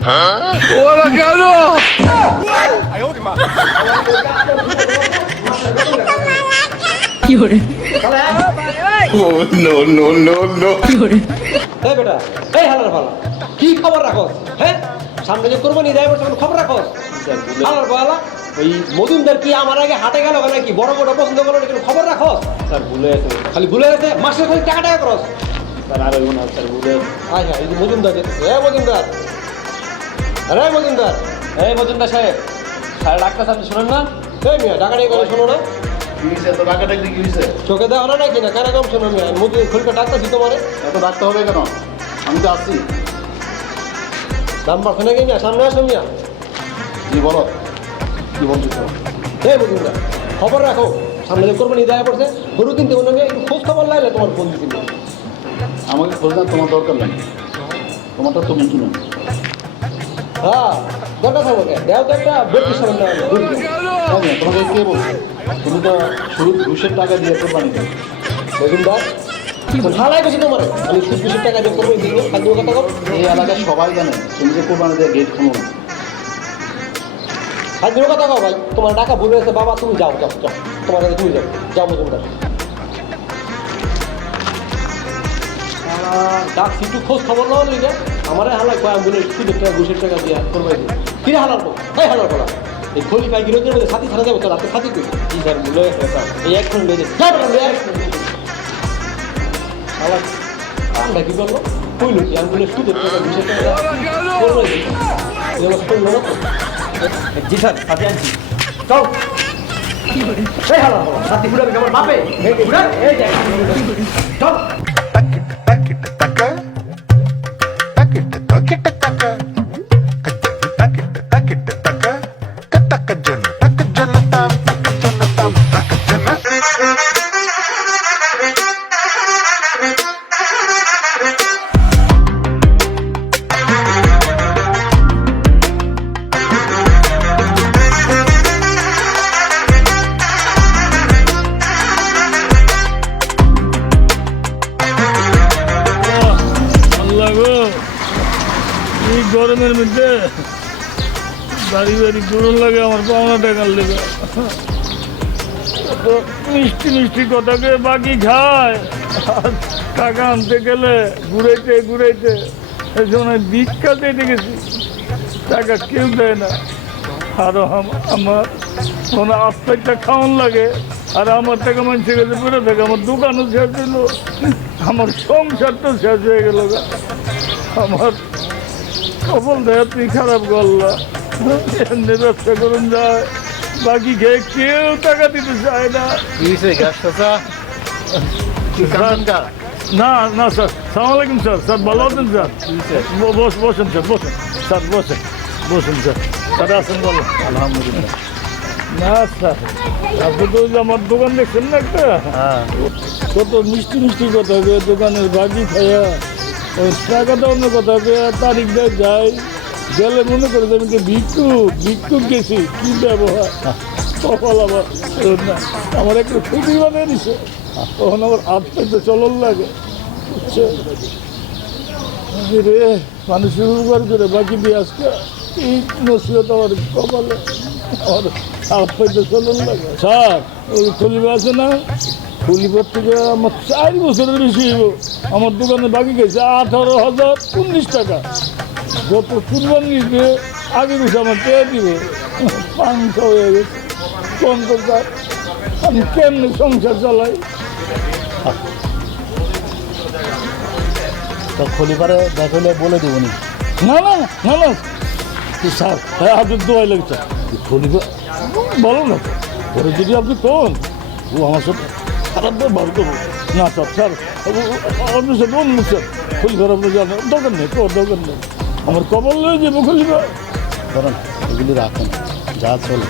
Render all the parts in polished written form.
ওরা কেন? কি করে? No no no no. কি করে? এই বেটা, এই হালার ফালা কি খবর রাখো? হ্যাঁ, সামনে যে কোরবানি দেয় বলছে খবর রাখো। হালার ফালা ওই মজুমদার কি আমার আগে হাটে গেল নাকি বড় বড় পছন্দ করলো কিন্তু খবর রাখো? স্যার ভুলে আছে, খালি ভুলে আছে, মাসে খালি টাকা টাকা করস। স্যার আর না স্যার ভুলে। আচ্ছা এই যে মজুমদার যেতেছে, মজুমদার, আরে মজুমদার, এই মজুমদার সাহেব, স্যার ডাক্তার সাহেব শোনেন না? এই মিয়া টাকা নিয়ে গেলে শোনো না? তো টাকাটা কি হয়েছে? চোখে দেওয়া না নাকি না কেন কম শোনো মিয়া? মজুর খোলটা ডাক্তার দিতে পারে এত ডাকতে হবে কেন? আমি তো আসছি। নাম্বার শুনে গিয়ে সামনে আসো মিয়া। কি বলো, কি বলছিস? হে মজুমদার, খবর রাখো, সামনে যে কোরবানি দেওয়া পড়ছে গরু কিনতে অন্য মেয়ে একটু খোঁজ খবর লাগলে তোমার ফোন দিতে। আমাকে খোঁজ না, তোমার দরকার নেই, তোমারটা তুমি কিনো। হ্যাঁ দরকার থাকবো কে দেও তো একটা ব্যক্তির সামনে তোমাকে কে বলছে? তুমি তো শুরু 200 টাকা দিয়ে কোরবানি দেবে। মজুমদার হালাই বেশি তোমার আমি 200 টাকা দিয়ে কোরবানি দিব খাদ্য কথা কম। এই এলাকার সবাই জানে তুমি যে কোরবানি দিয়ে গেট খুলো না। খাদ্য কথা কও ভাই, তোমার টাকা ভুলে গেছে বাবা, তুমি যাও যাও যাও, তোমার কাছে তুমি যাও, যাও মজুমদার। ডাক একটু খোঁজ খবর নাও নিয়ে আমার হালাই কয় আমি বলে 200 টাকা দিয়ে কোরবানি দিব। কিরে হালার কো এই হালার করা এই খলি পাই গিরোদের মধ্যে সাথী ছাড়া যাবো তো রাতে সাথী কই জি স্যার ভুলে গেছে স্যার এই এক ফোন লয়ে যাও হালা আমরা কি করলো কইল কি আমি বলে 200 টাকা 200 টাকা কোরবানি দিব এই অবস্থা হলো না তো। জি স্যার সাথে আনছি চল। কি করে? এই হালার করা সাথী ঘুরাবে আমার বাপে এই ঘুরা এই দেখ চল। আল্লাহ গো, এই গরমের মধ্যে বাড়ি বাড়ি গরম লাগে আমার পাওনা টাকার লেগে। তো মিষ্টি মিষ্টি কথাকে বাকি খায় আর টাকা আনতে গেলে ঘুরাইতে ঘুরাইতে এই সময় ভিক্ষা দিতে গেছি, টাকা কেউ দেয় না। আরো আমার মনে আস্তে খাওয়ান লাগে আর আমার টাকা মানুষের কাছে পড়ে থাকে, আমার দোকানও শেষ হলো, আমার সংসারটা শেষ হয়ে গেল। আমার কপাল দেয় তুই খারাপ করলা, এমনি ব্যবসা করুন যায়, বাকি খেয়ে কেউ টাকা দিতে চায় না। না না স্যার, সালাম আলাইকুম স্যার। স্যার ভালো আছেন স্যার? বসেন স্যার, বসেন স্যার, বসেন বসেন স্যার। স্যার আছেন বলো? আলহামদুলিল্লাহ। না স্যার, আপনি তো ওই যে আমার দোকান দেখছেন না একটা, কত মিষ্টি মিষ্টি কথা কে দোকানের বাকি খাইয়া ওই টাকা দেওয়ানোর কথা কে তারিখ দেয় যায় গেলে মনে করে যে আমি তো ভিক্ষুক গেছি, কী ব্যবহার কপাল আমার না, আমার একটু খুবই বানিয়ে দিছে, তখন আমার হাত পাইতে চলন লাগে বুঝছে রে, মানুষের উপকার করে বাকি দিয়ে আজকে এই নসিহত আমার কপালে, আমার হাত পাইতে চলন লাগে। স্যার ওই খলিফা আছে না, খলিফার থেকে আমার 4 বছরের বেশি হইব আমার দোকানে বাকি গেছে 18,019 টাকা। গত কুরবানি দিয়ে আগে গেছে আমার পেয়ে দিবে 500 হয়ে গেছে। কোন দরকার আমি কেমনি সংসার চালাই? তো খলিফারে দেখলে বলে দেবনি। না না না না স্যার, হ্যাঁ আপনার দোয়াই লাগছে খলিফা বলো না তো, পরে যদি আপনি কোন ও আমার সাথে খারাপ ব্যবহার করবো না স্যার। স্যার আপনার সাথে অন্য স্যার খলিফার আপনার জানেন দরকার নেই, তোর দরকার নেই, আমার কবল লয়ে যাবো খলিফা। ধরেন এগুলি রাখেন, যা চলে।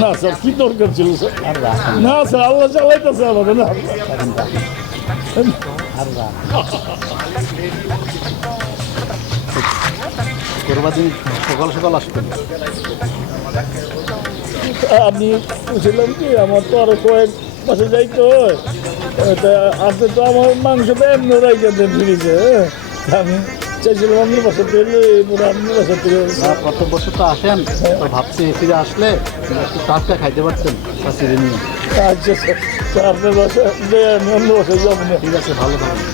না স্যার কি দরকার ছিল স্যার? আর রাখেন, না স্যার আল্লাহ চালাইতেছে আমাদের না। রাখেন, আর রাখ। কোরবানি সকাল সকাল আসবেন। আমি বুঝলাম কি আমার তো আরো কয়েক মাসে যাইতে হয়, তা আপনি তো আমার মাংসটা এমনি রাইখে দেন ফ্রিজে, আমি চাইছিলাম আপনি বছর ধরে এবার আপনি বছর ধরে না প্রত্যেক বছর তো আসেন, তো ভাবছি এসিরে আসলে একটু টাটকা খাইতে পারতেন শাশুড়ি নিয়ে। আচ্ছা স্যার আপনার বাসা আমি অন্য বাসায় যাবো না। ঠিক আছে, ভালো থাকবেন।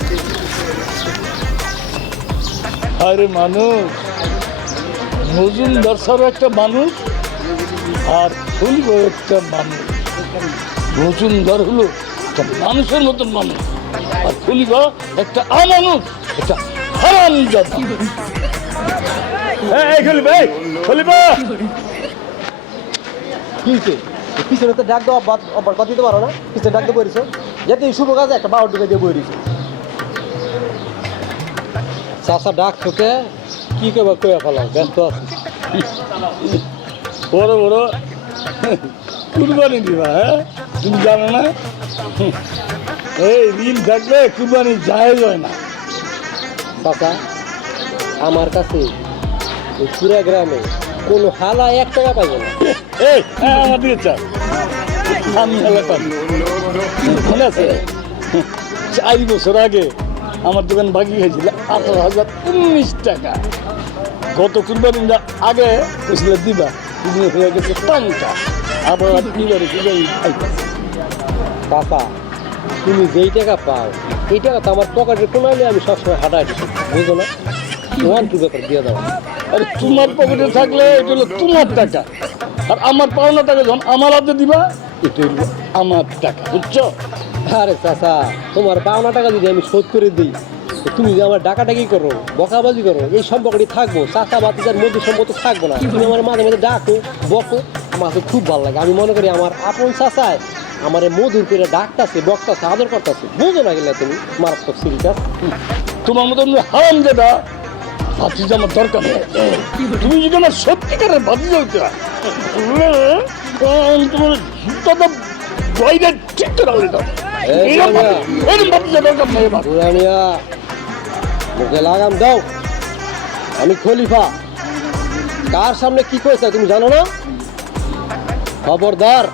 আরে মানুষ মজুমদার স্যার একটা মানুষ আর ফুলব একটা মানুষ। মজুমদার হলো একটা মানুষের মতন মানুষ আর ফুলিবা একটা আমানুষ, একটা হারাম জাতি। খলিফা কি হয়েছে? পিছনে তো ডাক দেওয়া অব্বার কথা দিতে পারো না, পিছনে ডাক দিয়ে বইরিছো, যেতে শুভ কাজে একটা বাউর ঢুকে দিয়ে বইরিছো। চাষা ডাক তোকে কি করবা কইয়া ফেলাও, ব্যস্ত আছি। বড় বড় কুরবানি দিবা, হ্যাঁ তুমি জানো না? এই ঋণ থাকলে কুরবানি যায় না। চাচা আমার কাছে এই পুরা গ্রামে কোনো হালা 1 টাকা পাইবে না। এই আমার দিকে চা আমি এলাকা মনে আছে 4 বছর আগে আমার দোকান বাকি হয়েছিল 18,019 টাকা। গত কুরবানিটা আগে বুঝলে দিবা, তুমি হয়ে গেছে 5টা, আবার কুরবানি চাচা তুমি যেই টাকা পাও এই টাকা তো আমার পকেটে কোনাইলে আমি সবসময় হাঁটাই দিচ্ছি, বুঝো না? ওয়ান টু ব্যাপার দিয়ে দাও। আরে তোমার পকেটে থাকলে এটা হলো তোমার টাকা, আর আমার পাওনা টাকা যখন আমার হাতে দিবা এটা হলো আমার টাকা, বুঝছো? আরে চাচা তোমার পাওনা টাকা যদি আমি শোধ করে দিই, তো তুমি যে আমার ডাকাডাকি করো, বকাবাজি করো, এই সম্পর্কটি থাকবো, চাচা বাতিজার মধ্যে সম্পর্ক থাকবো না। তুমি আমার মাঝে মাঝে ডাকো বকো, আমার তো খুব ভালো লাগে। আমি মনে করি আমার আপন চাচায় আমার মধুর করে ডাকতেছে, বকতাছে, আদর করতেছে, বুঝো না গেলে তুমি মারাত্মক সিরিয়াস। তোমার মতন হারাম যেটা ভাতিজা আমার দরকার নেই। তুমি যদি আমার সত্যিকারের ভাতিজা হইতে তোমার জুতাটা বাইরে ঠিক করে হয়ে দাও। এরকম ভাতিজা দরকার নেই আমার। পুরানিয়া মুখে লাগাম দাও, আমি খলিফা। কার সামনে কি করেছে তুমি জানো না? খবরদার,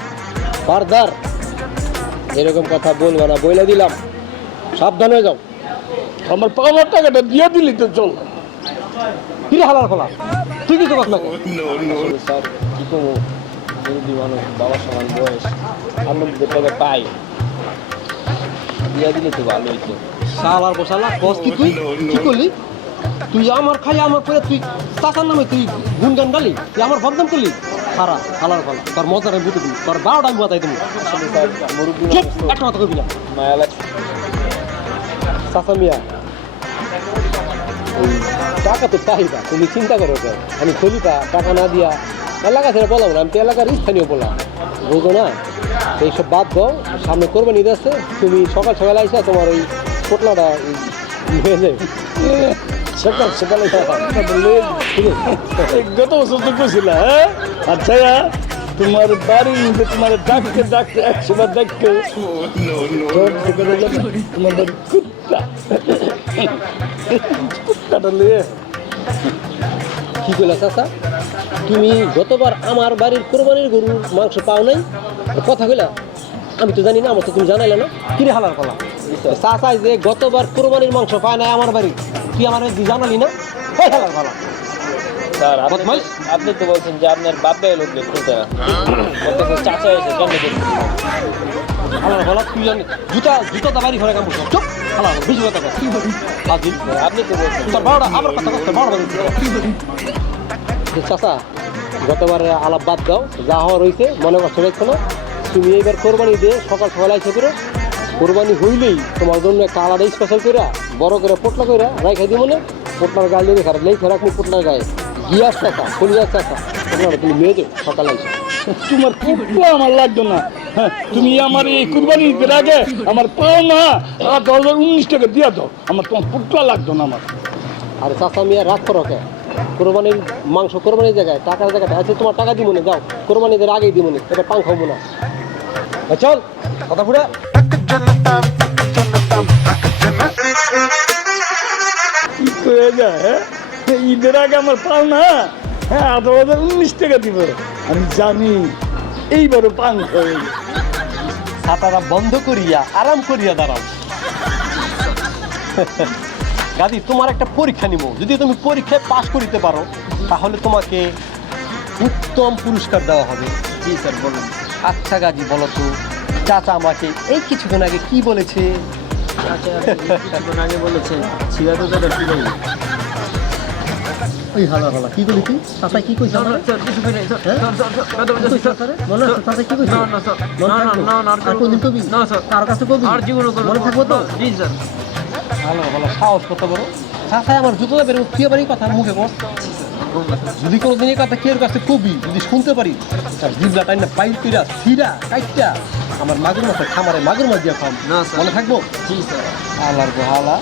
বারদার এরকম কথা বলবো না, বলে দিলাম, সাবধান হয়ে যাও। আমার পাওনার টাকাটা দিয়ে দিলি তো চল। কিরে হালার ফলা, তুই কিছু কথা না। স্যার কি করবো, মুরব্বী মানুষ, বাবার সমান বয়স, আনন্দ টাকা পাই, দিয়া দিলে তো ভালো হইতো। শালার বসালা বস কি তুই কি করলি? তুই আমার খাই আমার করে তুই চাচার নামে তুই গুনগান গালি, তুই আমার বদনাম করলি। সারা হালার ফলা তোর মজার আমি বুঝে দিই, তোর 12টা আমি বাতাই তুমি। আসলে স্যার মুরব্বী চুপ, মানুষ তো একটা কথা কবি না। মায়া লাগছে। চাচা মিয়া ওই টাকা তো পাইবা, তুমি চিন্তা করো কেন? আমি খলিফা, টাকা না দিয়া এলাকা ছেড়ে বললাম না, আমি তো এলাকার স্থানীয় বললাম, বুঝো না? এইসব বাদ দাও, সামনে কোরবানি ঈদ আছে, তুমি সকাল সকাল আইসা তোমার ওই পোটলাটা নিয়ে যাবে। সকাল সকালে গত বছর তো কইছিল, হ্যাঁ? আচ্ছা তোমার বাড়ির মধ্যে তোমার ডাকতে ডাকতে 100 বার ডাকতে তোমার বাড়ি কুত্তা কুত্তাটা লিয়ে কি করলা চাচা? তুমি গতবার আমার বাড়ির কোরবানির গরুর মাংস পাও নাই, কথা কইলা? আমি তো জানি না, আমার তো তুমি জানাইলে না। কিরে হালার ফলা চাচা যে গতবার কোরবানির মাংস পায় নাই আমার বাড়ি, তুই আমার জানালি না? এই হালার ফলা স্যার বদমাইশ। আপনি তো বলছেন যে আপনার বাপ ভাই লোক দেখতে না, চাচা হয়েছে কেন দেখতে? হালার ফলা তুই জানি জুতা জুতা তো বাড়ি ঘরে কাম করছো। চুপ হালার বেশি কথা কর। ফাজিল। আপনি তো বলছেন তোর বারোটা আবার কথা করতে বারোটা চাচা গতবার আলাপ বাদ দাও, যা হওয়ার হয়েছে মনে কষ্ট রাখছো না। তুমি এইবার কোরবানি দিয়ে সকাল সকাল আইসে করে কোরবানি হইলেই তোমার জন্য একটা আলাদা স্পেশাল করে বড় করে পোটলা করে রাইখাই দিই, মনে পোটলার গায়ে লেগে খারাপ লেগে রাখবো, পোটলার গায়ে গিয়ার চাকা কলিয়ার চাকা পোটলাটা তুমি নিয়ে যাও সকালে আইসে। তোমার পুটলা আমার লাগতো না, হ্যাঁ? তুমি আমার এই কুরবানি ঈদের আগে আমার পাও না 8,019 টাকা দিয়া দাও, আমার তোমার পুটলা লাগতো না আমার। আর চাচা মিয়া রাগ করো কে? কোরবানির মাংস কোরবানির জায়গায় টাকার জায়গাটা আছে, তোমার টাকা দিব না, যাও কোরবানিদের আগেই দিব না, এটা পাং খাবো না। চল কথা ফুটে হয়ে যায়, হ্যাঁ? ঈদের আগে আমার পাও না, হ্যাঁ 8,019 টাকা দিব। আমি জানি এইবারও পাং হয়ে গেছে। ছাতাটা বন্ধ করিয়া আরাম করিয়া দাঁড়াও। গাজী তোমার একটা পরীক্ষা নিব, যদি তুমি পরীক্ষায় পাশ করিতে পারো তাহলে তোমাকে উত্তম পুরস্কার দেওয়া হবে। জি স্যার বলুন। আচ্ছা গাজী বলো তো, চাচা আমাকে এই কিছুদিন আগে কি বলেছে? আচ্ছা কিছুক্ষণ আগে বলেছে ছিয়া তো দাদা কি বলবো? ওই হালা হালা কি বলি তুই? চাচা কি কইছ? স্যার কিছু করে মনে আছে চাচা কি কইছ? আর কোনদিন কবি? না স্যার কার কাছে কবি? আর জীবনে করবো মনে থাকবো তো? জি স্যার। ভালো ভালো, সাহস কত বড়। চাচা আমার জুতো বের কি বাড়ি কথা মুখে কর। যদি কোনোদিন এই কথা কেউ কাছে কবি যদি শুনতে পারি, তার জিবলা টাইনা পাইল কইরা সিরা কাইটা আমার মাগুর মাছের খামারে মাগুর মাছ দিয়া খাম। না স্যার। মনে থাকবো? জি স্যার। আল্লাহর গোহালা।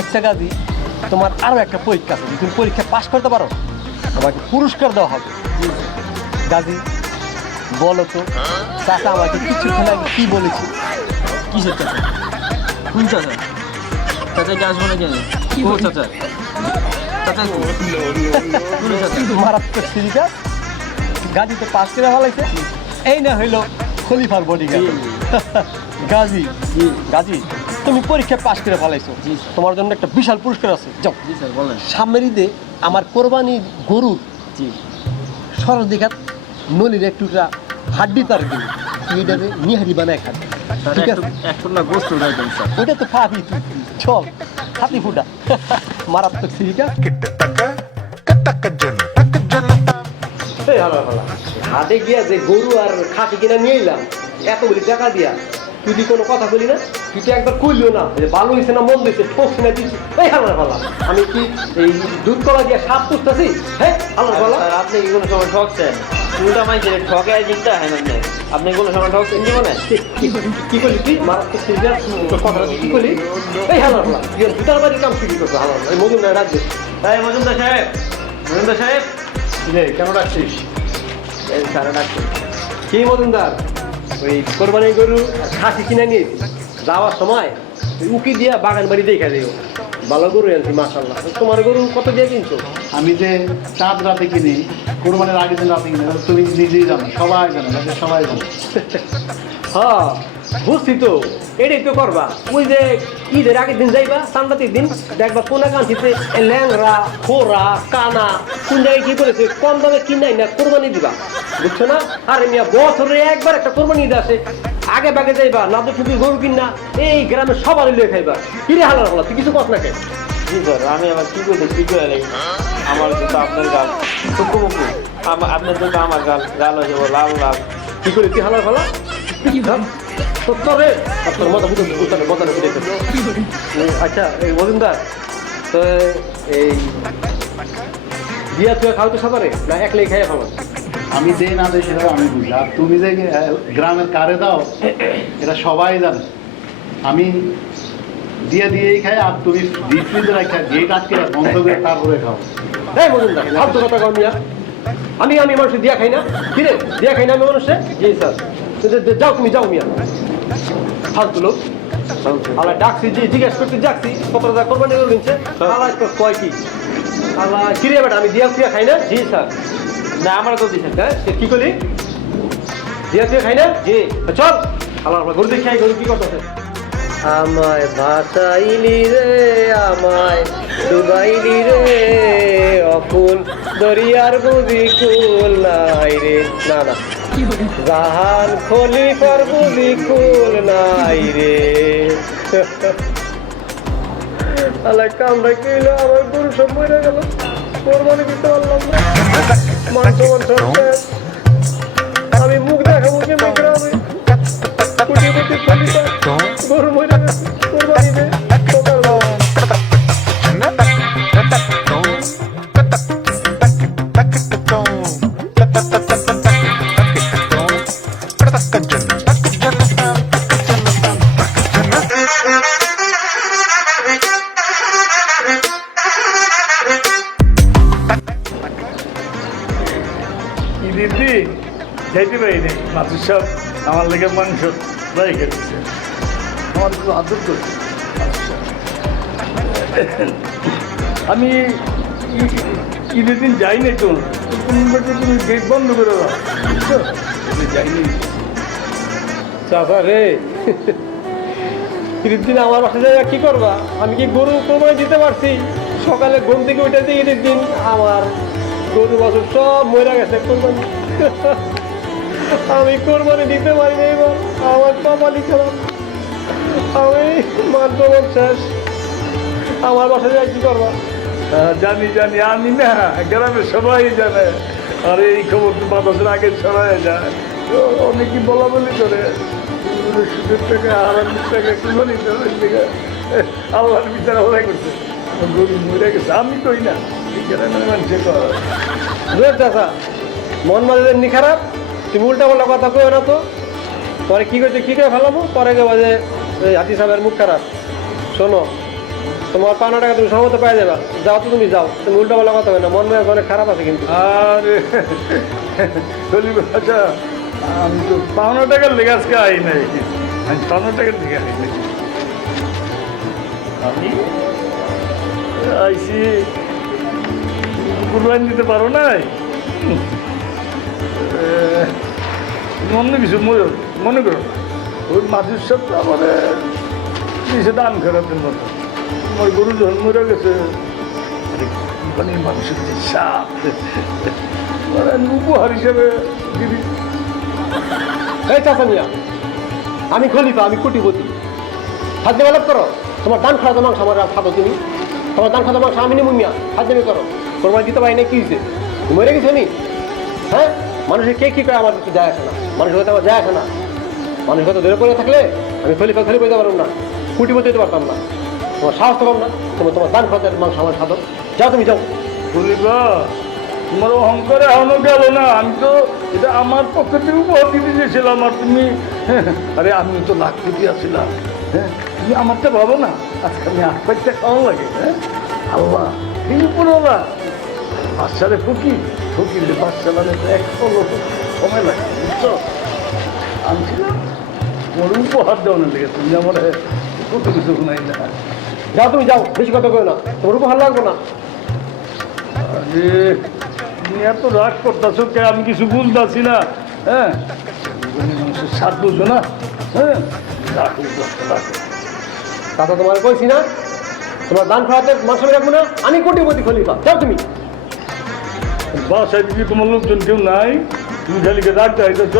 আচ্ছা গাজী, তোমার আরও একটা পরীক্ষা আছে, যদি তুমি পরীক্ষা পাশ করতে পারো তোমাকে পুরস্কার দেওয়া হবে। গাজী বলো তো, চাচা আমাকে কিছুক্ষণ আগে কি বলেছে? কিসের চাচা? কোন চাচা? চাচাকে আসবো না কেন? কি ও চাচা? চাচা কোন চাচা? মারাত্মক সিরিকা। গাজী তো পাশ করে ভালাইছে, এই না হইল খলিফার বডিগার্ড। গাজী গাজী তুমি পরীক্ষায় পাশ করে ফেলাইছো, জি। তোমার জন্য একটা বিশাল পুরস্কার আছে। যাও, জি স্যার বলেন। সামনের ঈদে আমার কোরবানির গরুর জি সরল দেখাত নলির এক টুকরা হাড্ডি তার দিন তুই এটাকে নিহারি বানায় খাবি, স্যার ঠিক আছে? একটু না গোস্ত উঠাইতেন স্যার। ওটা তো পাবি তুই, চল হাতি ফুটা। মারাত্মক সিরিকা। হাটে গিয়া যে গরু আর খাসি কিনা নিয়ে এলাম এতগুলি টাকা দিয়া, তুই দি কোনো কথা বলি না, তুই তো একবার কইলিও না যে ভালো হয়েছে না মন দিয়েছে, ঠকছি না দিচ্ছি। এই হালার পালা, আমি কি এই দুধ কলা দিয়ে সাপ পুষতেছি? হ্যাঁ হালার পালা। স্যার আপনি কি কোনো সময় ঠকছেন? পুরোটা মাইছে ঠকে জিততে হয় না। আপনি কোনো সময় ঠকছেন জীবনে? কি করলি তুই? মারাত্মক সিরিকা কথা কি করলি? এই হালার পালা, তুই জুতার বাড়ির কাম শুরু করছো হালার। এই মজুম নাই রাখবে। তাই মজুমদার সাহেব, মজুমদার সাহেব কেন ডাকছিস? এই স্যারে ডাকছেন। কি মজুমদার? ওই কোরবানির গরু খাসি কিনে নিয়ে যাওয়ার সময় ওই উকি দিয়া বাগান বাড়ি দেখা দিও, ভালো গরু আনছি মাশাআল্লাহ। তোমার গরু কত দিয়ে কিনছো? আমি যে চাঁদ রাতে কিনি, কোরবানির আগের দিন রাতে কিনি, তুমি নিজেই জানো, সবাই জানো, দেশের সবাই জানো। হ্যাঁ বুঝছি তো, এটাই তো করবা। ওই যে ঈদের আগের দিন যাইবা, সান্দাতির দিন দেখবা কোনা কান্তিতে ল্যাংরা খোরা কানা কোন জায়গায় কি করেছে কম দামে কিনাই না কোরবানি দিবা, বুঝছো না? আরে মিয়া বছরে একবার একটা কোরবানি ঈদ আসে, আগে বাগে যাইবা না তো তুমি গরু কিনা এই গ্রামের সবার লিয়ে খাইবা। কিরে হালার হলা, তুই কিছু কস না কেন? জি স্যার, আমি আবার কি করতে কি করে লাগি? আমার জুতো আপনার গাল মুখু, আপনার জুতো আমার গাল গাল হয়ে যাবো লাল লাল। কি করে তুই হালার হলা? সত্তরে আপনার মতো মতো আচ্ছা এই মজুমদার তো এই দিয়া তুই খাও তো সবারে না একলাই খাইয়া খাবো? আমি দেই না দেই সেটা আমি বুঝি, আর তুমি যে গ্রামের কারে দাও এটা সবাই জানে। আমি দিয়েই খাই, আর তুমি ডিপ ফ্রিজে রাখা গেট আটকে বন্ধ করে তারপরে খাও। এই মজুমদার ফালতু কথা কও মিয়া। আমি মানুষের দিয়া খাই না? কিরে দিয়া খাই না আমি মানুষে? জি স্যার। যাও তুমি যাও মিয়া, ফালতু লোক। আল্লাহ ডাকছি জিজ্ঞেস করতে যাচ্ছি কত টাকা কোরবানি করে দিচ্ছে, আল্লাহ কয় কি আল্লাহ কিরে বেটা আমি দিয়া ফিয়া খাই না? জি স্যার। না আমার তো দিচ্ছেন। হ্যাঁ কি করলি? দিয়া ফিয়া খাই না? জি। চল আল্লাহ গরু দিয়ে খাই, গরু কি করতেছে? আমায় ভাসাইলি রে আমায় ডুবাইলি রে অকুল দরিয়ার বুঝি কুল নাই রে। না না, জাহান খলিফার বুঝি কুল নাই রে। আল্লাহ কামড়া কিল আমার গরু সব মরে গেল, কোরবানি দিতে পারলাম না। আমি মুখ দেখাবো কেমন গ্রামে কোটিপতি খলিফা গরু মরে গেছে, কোরবানি দে ঈদের দিন যাইতে পারিনি, মাসুর সব আমার লেগে মাংস রেখে দিচ্ছে, আমার খুব আদর করছে। আমি ঈদের দিন যাইনি তো, তুমি গেট বন্ধ করে দাও, যাইনি। চাপা রে ঈদের দিন আমার বাসায় যাই কি করবা? আমি কি গরু কোরবানি দিতে পারছি? সকালে ঘুম থেকে উঠে দিই ঈদের দিন আমার গরু বছর সব মরে গেছে কোরবানি। আমি কোরবানি দিতে পারি না এবার, আমার কপালই খারাপ। আমি মাত্র শেষ, আমার বাসায় যাই কি করবা? জানি জানি, আমি না গ্রামের সবাই জানে। আরে এই খবর তো 5 বছর আগে ছড়ায় যায়, অনেকেই বলা বলি করে সুদের টাকা হারানোর টাকা কোরবানি দেওয়ার দিকে আল্লাহর বিচার হলাই করছে, গরু মরে গেছে। আমি কই না, এই গ্রামের মানুষে কয়। চাচা মন মাঝে এমনি খারাপ, তুমি উল্টা পাল্টা কথা কই না তো। পরে কি করছে কি করে ফেলাবো, পরে কে বাজে হাতি সাহেবের মুখ খারাপ। শোনো, তোমার 5 টাকা তুমি সময় পাই যাবা, যাও তো তুমি যাও, তুমি উল্টা পাল্টা কথা কই না, মন মেজাজ অনেক খারাপ আছে কিন্তু। আরে আচ্ছা, আমি তো 5 টাকার লেগে আজকে আই নাই, আমি 5 টাকার লেগে আই নাই। আমি আইসি কুরবানি দিতে পারো নাই, অন্য কিছু মনে করো। ওই মাঝির সাথে আমাদের দিয়েছে দান খেরাতের মতো। আমার গরু যখন মরে গেছে, মানে মানুষের যে সাপ উপহার হিসেবে দিবি। এই চাচা মিয়া, আমি খলিফা, আমি কোটিপতি, খাদ্য ডেভেলপ করো। তোমার দান খাওয়া মাংস আমার খাবো তুমি, তোমার দান খাওয়া মাংস আমি নেবো মিয়া, খাদ্য করো। কোরবানি দিতে পারি না, কি হয়েছে? মরে গেছি আমি? হ্যাঁ, মানুষের কে কী করে আমার কিছু যায় আসে না, মানুষের কথা আমার যায় আসে না। মানুষের কথা ধরে পড়ে থাকলে আমি খলিফা দিতে পারবো না, কোটিপতি দিতে পারতাম না। তোমার সাহস তো কম না, তোমার দান খাওয়া মাংস আমার খাবো। যাও তুমি যাও। বলিবা তোমার অহংকারে এখনো গেল না। আমি তো এটা আমার পক্ষ থেকে উপহার দিতে চেয়েছিলাম, আর তুমি আরে আমি তো লাখপতি আছিলাম। হ্যাঁ, তুমি আমারটা ভাবো না, আজকে আমি 8 পয়সা খাওয়া লাগে। হ্যাঁ, আল্লাহ এই উপরওয়ালা বাচ্চারে ফকিরলে বাচ্চা লাগে তো 100 লোক সময় লাগে, বুঝছো? আনছিলাম তোমার উপহার দেওয়ানোর লেগে, তুমি আমার কত কিছু শোনাই না। যাও তুমি যাও, বেশি কথা কেউ না, তোমার উপহার লাগবো না। আরে তুমি এত রাগ করতেছো কে? আমি কিছু বুঝতেছি না। হ্যাঁ, মানুষের স্বাদ বুঝো না। হ্যাঁ, রাখো রাখো। কথা তোমার কইছি না, তোমার দান খাওয়াতে মাংস রাখবো না, আমি কোটিপতি খলিফা। যাও তুমি। বাসায় দিদি তোমার লোকজন কেউ নাই, তুমি খালিকে রাগ চাইতেছ।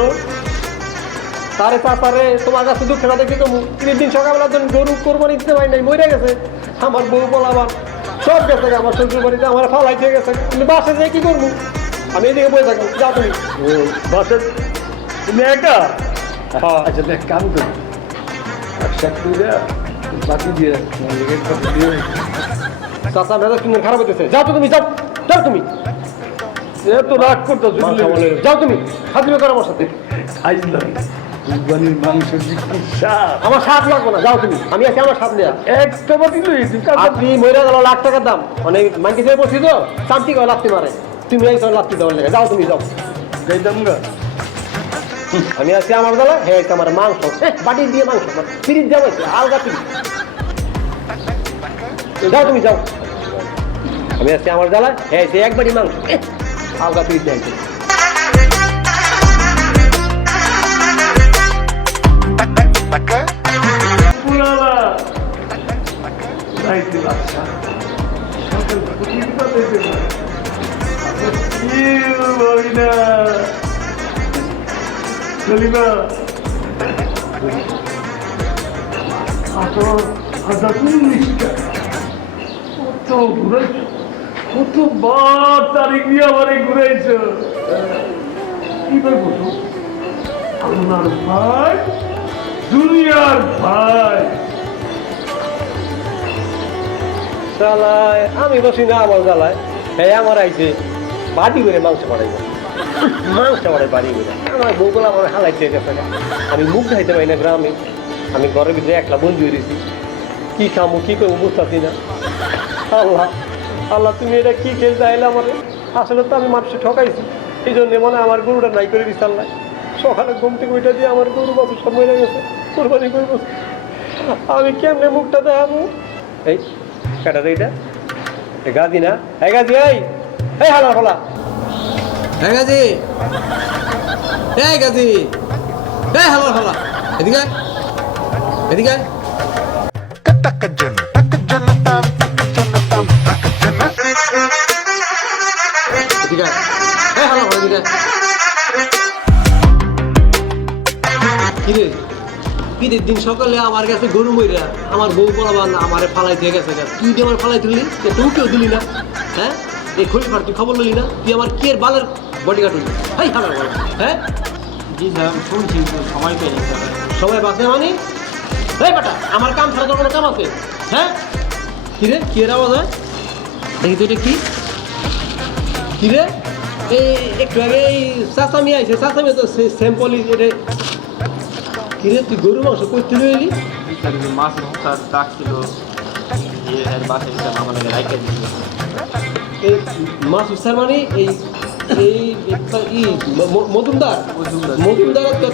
তারে চাপারে তোমার কাছে দুঃখ না দেখি তুমি 3 দিন সকালবেলা তুমি গরু কোরবানি দিতে পারি নাই, মরে গেছে। আমার বউ বলাবার সব গেছে, আমার শ্বশুর বাড়িতে আমার ফালাই দিয়ে গেছে। তুমি বাসে যেয়ে কি করবো? আমি এদিকে বসে থাকবো, যাও তুমি। বাসায় তুমি একা? আচ্ছা দেখ, কাম করো, একসাথে করে বাকি দিয়ে চাচা মেজাজ কিন্তু খারাপ হইতেছে, যাও তো তুমি, যাও যাও তুমি। এত রাগ করতেছো, যাও তুমি, হাত দিবে করো আমার সাথে। খাইলাম কুরবানির মাংস স্বাদ, আমার সাথ লাগবো না, যাও তুমি। আমি আছি আমার সাথ নেয়া। একটা বাতি লই আপনি মরে গেল লাখ টাকার দাম, অনেক মাইকে থেকে পড়ছি তো শান্তি করে লাগতে মারে। তুমি এই লাগতে দেওয়ার লেগে, যাও তুমি যাও। যাইতাম গা। আমি আছি আমার বেলা, হ্যাঁ আমার মাংস বাটি দিয়ে মাংস ফিরিজ যাবো, আলগা ফিরিজ। যাও তুমি যাও। আমি আছি আমার জ্বালা, হ্যাঁ একবারই মাংস আলগা ফিরিজ যাইছে। কতবার তারিখ দিয়ে আমার ঘুরাইছ, কি করবো? আল্লাহর ভাই, দুনিয়ার ভাই। জ্বালায় আমি বসি না আমার জ্বালায়, হ্যাঁ আমার আইছে বাড়ি করে মাংস বাড়াইব, মাংস বাড়াই বাড়ি করে। আমার বউগুলো আমার হালাই দিয়ে গেছে, আমি মুখ খাইতে পারি না গ্রামে। আমি ঘরের ভিতরে একলা বন্ধু হয়ে দিয়েছি, কি খামো কি করবো বুঝতেছি না। আল্লাহ আল্লাহ, তুমি এটা কি খেলতে আইলে আমার? আসলে তো আমি মানুষে ঠকাইছি, এই জন্যে মনে হয় আমার গরুটা নাই করে দিচ্ছি। আল্লাহ সকালে ঘুম থেকে ওইটা দিয়ে আমার গরু বাছুর সব মরে গেছে, কোরবানি করবো। আমি কেমনে মুখটা দেখাবো? এই কাটা এইটা গাজি না, এই গাজি, এই হালা ফলা, এই গাজি, এই গাজি, এই হালা ফলা, এদিকে এদিকে ঈদের দিন সকালে আমার কাছে গরু মইরা আমার বউ বলাবান আমারে ফালাই দিয়ে গেছে তুই যে আমার ফালাই দিলি তুই কেউ দিলি না হ্যাঁ এই খলিফার তুই খবর নিলি না তুই আমার কি এর বালের বডি গার্ড হইলি হাই হালার বলা হ্যাঁ জি স্যার আমি শুনছি কিন্তু সময় পেয়ে স্যার সময় বাঁচে মানে এই বেটা আমার কাম ছাড়া তোর কোনো কাম আছে হ্যাঁ কিরে কি এর আওয়াজ হয় দেখি তো এটা কি রে এই একটু আগে এই চাচামি আইছে চাচামি তো সেম পলি এটা কিরে তুই গরু মাংস করতে এলি স্যার মাছ স্যার ডাকছিল এর বাসায় স্যার আমাদের রাইখে দিয়েছিল এই মাছ উৎসার মানে এই এই মজুমদার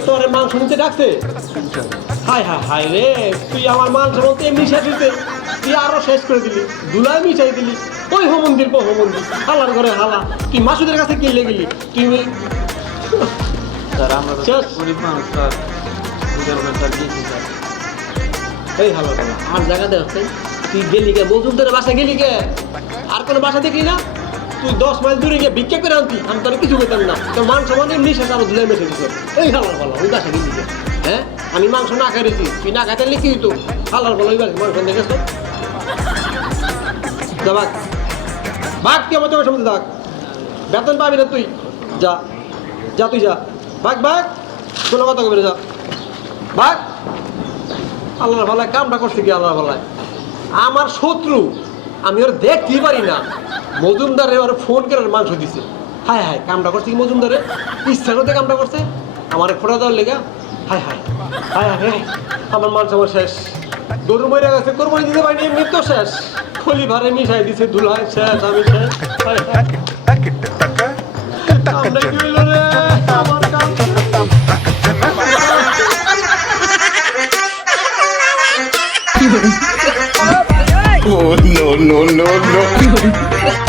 তোর মাংস নিতে ডাকছে হাই হাই হাই রে তুই আমার মাংস বলতে মিশা দিতে তুই আরো শেষ করে দিলি দুলাই মিশাই দিলি ওই হোমন্দির হোমন্দির হালার ঘরে হালা তুই মাসুদের কাছে কিনলে গেলি তুই স্যার আমরা শেষ। গরিব মানুষ স্যার বুঝার স্যার দিয়েছি স্যার এই হালার হালা আর জায়গা দেখছে তুই গেলি কে মজুমদারের বাসা গেলি কে আর কোনো বাসা দেখলি না তুই 10 মাইল দূরে গিয়ে ভিক্ষা করে আনতি আমি তোর কিছু পেতাম না তোর মাংস মানে এমনি শেষ আরো ধুলাই মেশে দিত এই হালার ভালো ওই বাসা গেলি কে হ্যাঁ আমি মাংস না খাইছি তুই না খাইতে লিখি তো হালার ভালো ওই বাসা মাংস দেখেছ যা বাঘ বাঘ কি আমার চোখের সামনে থাক বেতন পাবি না তুই যা যা তুই যা বাঘ বাঘ কোনো কথা কবি না যা বাঘ আল্লাহর ভালায় কামটা করছে কি আল্লাহর ভালায় আমার শত্রু আমি ওর দেখতেই পারি না মজুমদারে ওর ফোন করে ওর মাংস দিছে হায় হায় কামটা করছে কি মজুমদারে ইচ্ছা করতে কামটা করছে আমার ফোটা দেওয়ার লেগা হায় হায় হায় হায় হায় আমার মাংস আমার শেষ গরু মরে গেছে কোরবানি দিতে পারিনি এমনি তো শেষ খলি ভারে মিশাই দিছে ধুলায় শেষ আমি শেষ হায় হায় কামটা কি হইল রে আমার কাম কি hore Oh, no, no, no, no. কি hore